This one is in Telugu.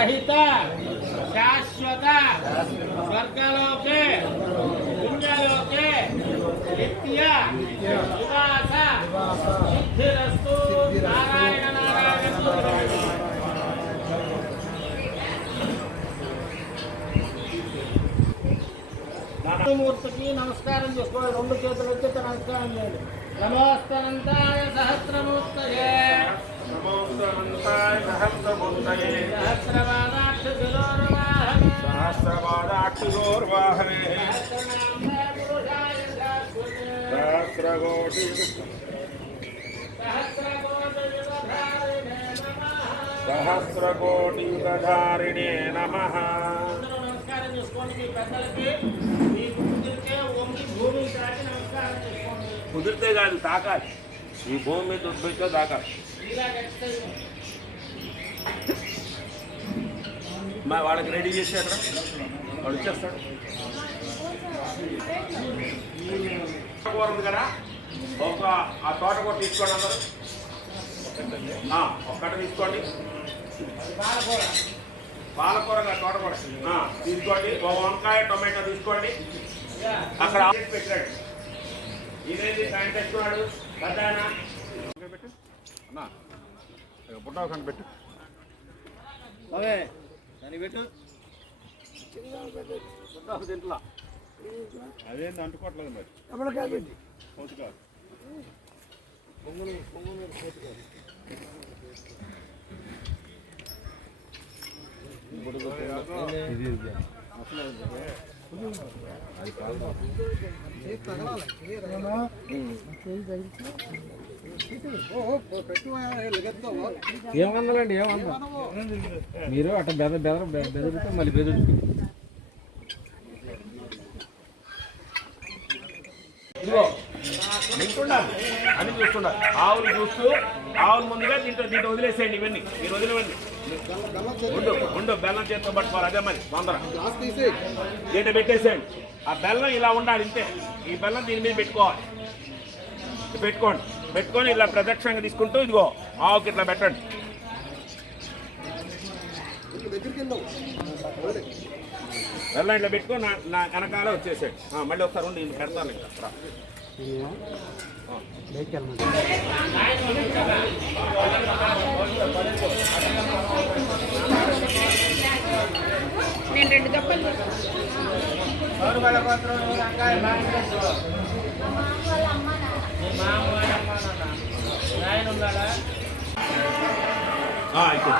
రహిత శాశ్వత స్వర్గలోకే పుణ్యలోకే నిత్య నివాస సిద్ధిరస్తు నారాయణ నారాయణ. మూర్తికి నమస్కారం చేసుకోవాలి. రెండు చేతులు వచ్చి నమస్కారం చేయండి. నమోస్తనంతాయ సహస్రమూర్తయే సహస్రపాదాక్షిరోర్వాహనే సహస్రకోటియుగధారిణే నమః. నమస్కారం చేసుకోండి. మీ పెద్దలకి మీ కుదిరితే వంగి భూమి తాకి నమస్కారం చేసుకోండి. కుదిరితే కాదు, తాకాలి. ఈ భూమి మీద ఉద్భవితో తాకాలి. మా వాళ్ళకి రెడీ చేసి అక్కడ వాడు ఇచ్చేస్తాడు. కూర ఉంది కదా, ఒక ఆ తోటకూర తీసుకోండి అందరూ. ఒక్కట తీసుకోండి. పాలకూరగా తోటకూర తీసుకోండి. ఒక వంకాయ టొమాటో తీసుకోండి. అక్కడ పెట్టండి. ఇదేంటి ప్యాంట్ తెచ్చుకున్నాడు పెద్దాయన. పెట్టు అన్నా, పుట్టావు కానీ పెట్టు. అవే దాన్ని పెట్టు. పుట్టావు తింట్లా అదేంటి అంటుకోవట్లేదు మరి. అమ్మకాయ పెట్టి పోతుకాదు పొంగులు పొంగులు పోతుకాదు. ఏమందండి, ఏమందా మీరు అట్లా బెదిరితే మళ్ళీ బెదిరి. ఇదిగో తింటుండాలి అని చూస్తుండాలి. ఆవులు చూస్తూ ఆవులు ముందుగా దీంట్లో వదిలేసేయండి. ఇవన్నీ మీరు వదిలేవండి. ఉండు బెల్లం చేతితో పట్టుకోవాలి. అదే మరి తొందర దీంట్లో పెట్టేసేయండి. ఆ బెల్లం ఇలా ఉండాలి. ఇంతే. ఈ బెల్లం దీని మీద పెట్టుకోవాలి. పెట్టుకోండి. పెట్టుకొని ఇలా ప్రదక్షిణంగా తీసుకుంటూ ఇదిగో ఆవుకి ఇట్లా పెట్టండి. బెల్లం ఇట్లా పెట్టుకొని నా వెనకాల వచ్చేసాడు. మళ్ళీ ఒకసారి ఉండి పెడతాను. ఇంకా నేను 2 దప్పలు అయితే